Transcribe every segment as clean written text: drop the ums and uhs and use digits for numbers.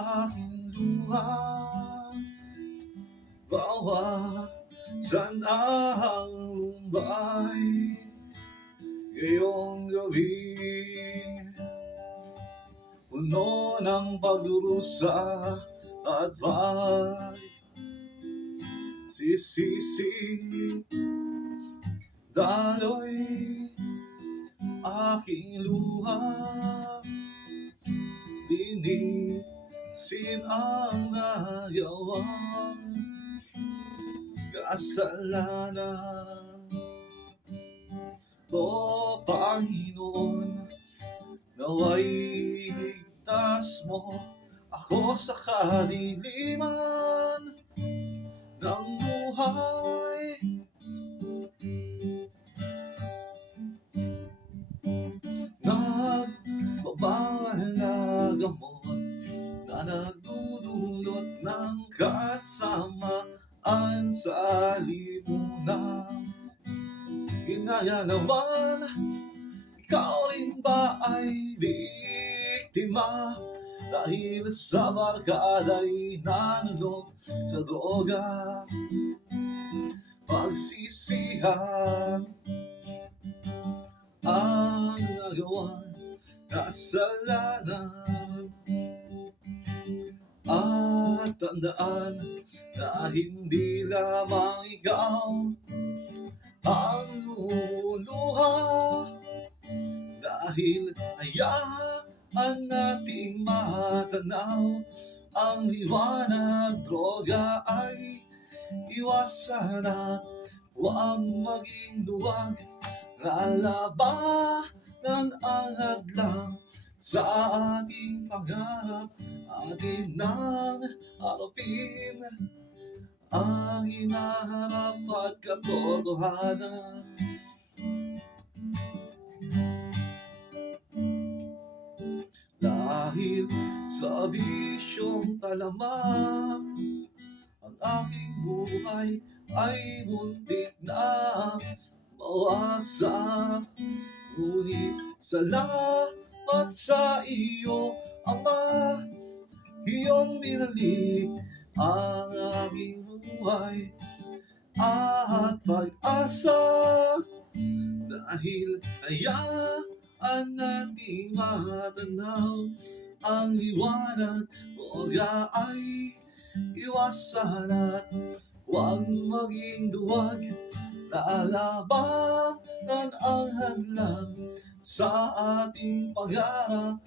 aking luha. Bawasan ang lumbay ngayong gabi, puno ng pagdurusa at pagsisisi. Daloy aking luha, linisin ang nagawang kasalanan. O Panginoon, nawa'y ligtas mo ako sa kadiliman ng buhay. Nagbabawal na gamot na nagdudulot ng kasamaan sa lipunan. Ginaya naman, ikaw rin ba ay biktima dahil sa barkada'y nanulog sa droga? Pagsisihan ang nagawang kasalanan, at tandaan na hindi lamang ikaw ang luluha, dahil hayaan nating matanaw ang liwanag. Droga ay iwasan at huwag maging duwag. Lalabanan ang hadlang sa ating pangarap, atin nang harapin ang hinaharap at katotohanan. Dahil sa bisyong talamak, ang aking buhay ay muntik na mawasak. Ngunit salamat sa iyo, Ama, iyong binalik ang aking buhay at pag-asa. Dahil hayaan nating matanaw ang liwanag. Droga ay iwasan at huwag maging duwag. Lalabanan ang hadlang sa ating pangarap,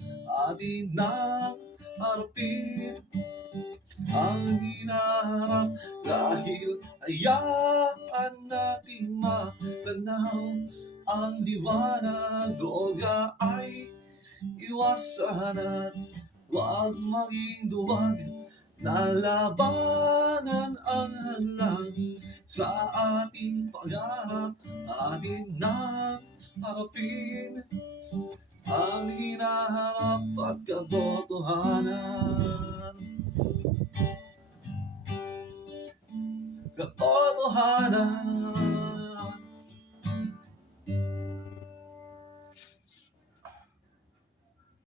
atin nang harapin ang hinaharap. Dahil hayaan nating matanaw ang liwanag. Droga ay iwasan at huwag maging duwag. Lalabanan ang hadlang sa ating pangarap, atin nang harapin ang hinaharap at katotohanan. Katotohanan.